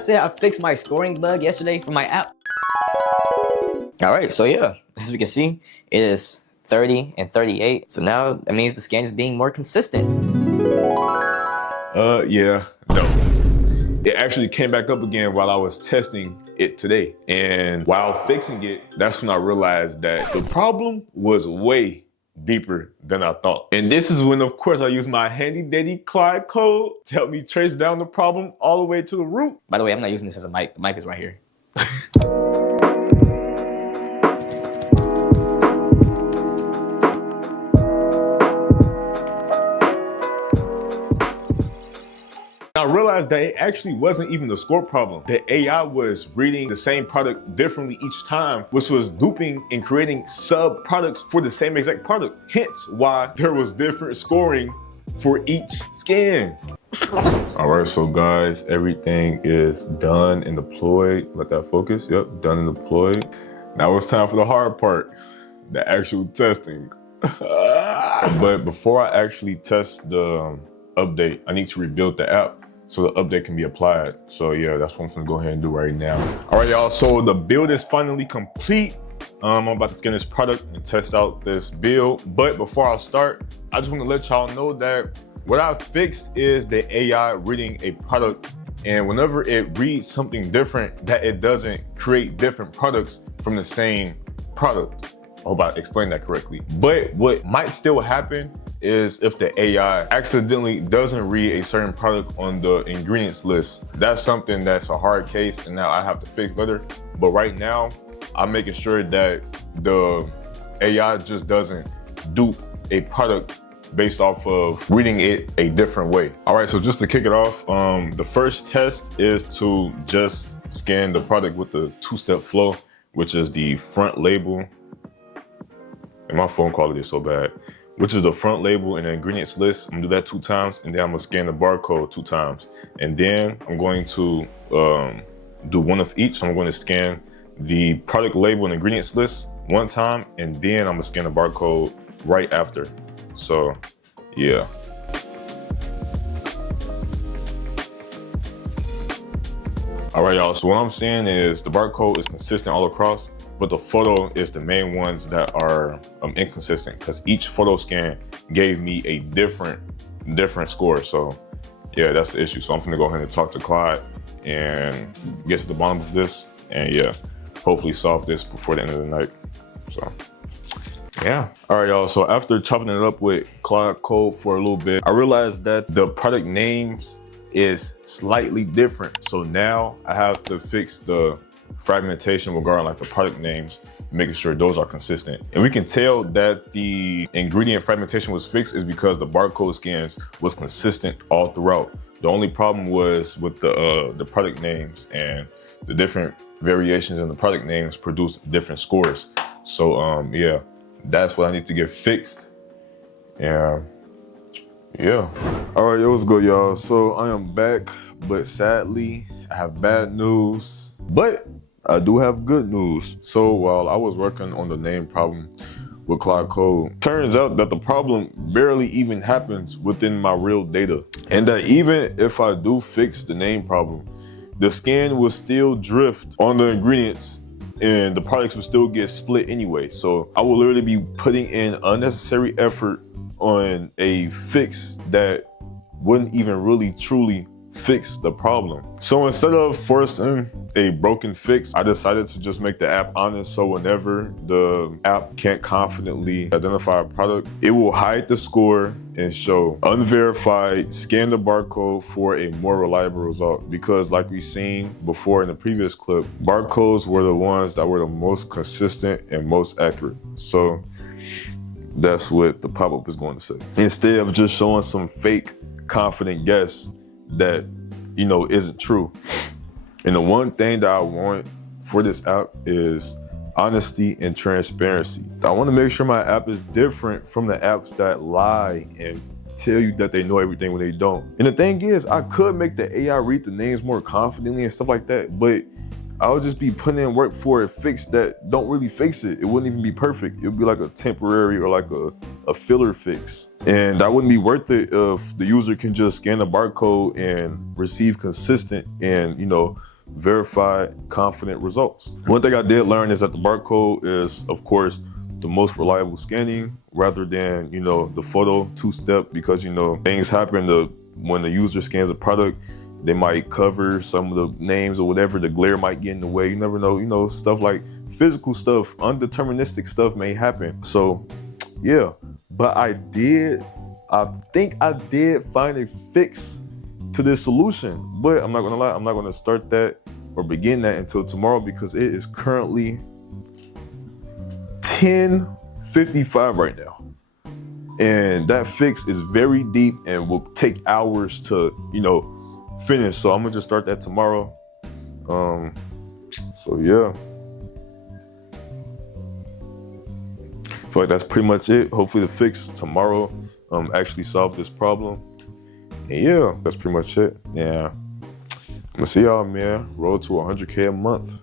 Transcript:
said I fixed my scoring bug yesterday for my app? All right, so yeah, as we can see, it is 30 and 38. So now that means the scan is being more consistent. Yeah, no. It actually came back up again while I was testing it today. And while fixing it, that's when I realized that the problem was way deeper than I thought. And this is when, of course, I use my handy dandy Curae code to help me trace down the problem all the way to the root. By the way, I'm not using this as a mic. The mic is right here. I realized that it actually wasn't even the score problem. The AI was reading the same product differently each time, which was duping and creating sub products for the same exact product. Hence why there was different scoring for each scan. All right, so guys, everything is done and deployed. Let that focus. Yep, done and deployed. Now it's time for the hard part, the actual testing. But before I actually test the update, I need to rebuild the app so the update can be applied. So yeah, that's what I'm gonna go ahead and do right now. All right, y'all, so the build is finally complete. I'm about to scan this product and test out this build. But before I start, I just wanna let y'all know that what I fixed is the AI reading a product, and whenever it reads something different, that it doesn't create different products from the same product. I hope I explained that correctly. But what might still happen is if the AI accidentally doesn't read a certain product on the ingredients list. That's something that's a hard case, and now I have to fix later. But right now, I'm making sure that the AI just doesn't dupe a product based off of reading it a different way. All right, so just to kick it off, the first test is to just scan the product with the two-step flow, which is the front label. And my phone quality is so bad. Which is the front label and the ingredients list. I'm gonna do that 2 times, and then I'm gonna scan the barcode 2 times. And then I'm going to do one of each. So I'm going to scan the product label and ingredients list 1 time, and then I'm gonna scan the barcode right after. So, yeah. All right, y'all, so what I'm saying is the barcode is consistent all across, but the photo is the main ones that are inconsistent, because each photo scan gave me a different score. So yeah, that's the issue. So I'm gonna go ahead and talk to Clyde and get to the bottom of this, and yeah, hopefully solve this before the end of the night. So yeah. All right, y'all, so after chopping it up with Clyde code for a little bit, I realized that the product names is slightly different. So now I have to fix the fragmentation regarding like the product names, making sure those are consistent. And we can tell that the ingredient fragmentation was fixed is because the barcode scans was consistent all throughout. The only problem was with the product names, and the different variations in the product names produced different scores. So yeah, that's what I need to get fixed. Yeah. All right, yo, what's good, y'all? So I am back, but sadly I have bad news, but I do have good news. So while I was working on the name problem with Cloud Code, turns out that the problem barely even happens within my real data. And that even if I do fix the name problem, the scan will still drift on the ingredients and the products will still get split anyway. So I will literally be putting in unnecessary effort on a fix that wouldn't even really truly fix the problem. So instead of forcing a broken fix, I decided to just make the app honest. So whenever the app can't confidently identify a product, it will hide the score and show unverified, scan the barcode for a more reliable result. Because like we've seen before in the previous clip, barcodes were the ones that were the most consistent and most accurate. So that's what the pop-up is going to say. Instead of just showing some fake confident guess that, you know, isn't true. And the one thing that I want for this app is honesty and transparency. I want to make sure my app is different from the apps that lie and tell you that they know everything when they don't. And the thing is, I could make the AI read the names more confidently and stuff like that, but I would just be putting in work for a fix that don't really fix it. It wouldn't even be perfect. It would be like a temporary or like a filler fix. And that wouldn't be worth it if the user can just scan the barcode and receive consistent and, you know, verified, confident results. One thing I did learn is that the barcode is, of course, the most reliable scanning rather than, you know, the photo two-step, because, you know, things happen when the user scans a product. They might cover some of the names or whatever. The glare might get in the way. You never know, you know, stuff like physical stuff, undeterministic stuff may happen. So yeah, but I think I did find a fix to this solution, but I'm not gonna lie, I'm not gonna start that or begin that until tomorrow, because it is currently 10:55 right now. And that fix is very deep and will take hours to, you know, finish. So I'm gonna just start that tomorrow. So yeah. I feel like that's pretty much it. Hopefully the fix tomorrow actually solve this problem. And yeah, that's pretty much it. Yeah. I'm gonna see y'all, man. Road to 100K a month.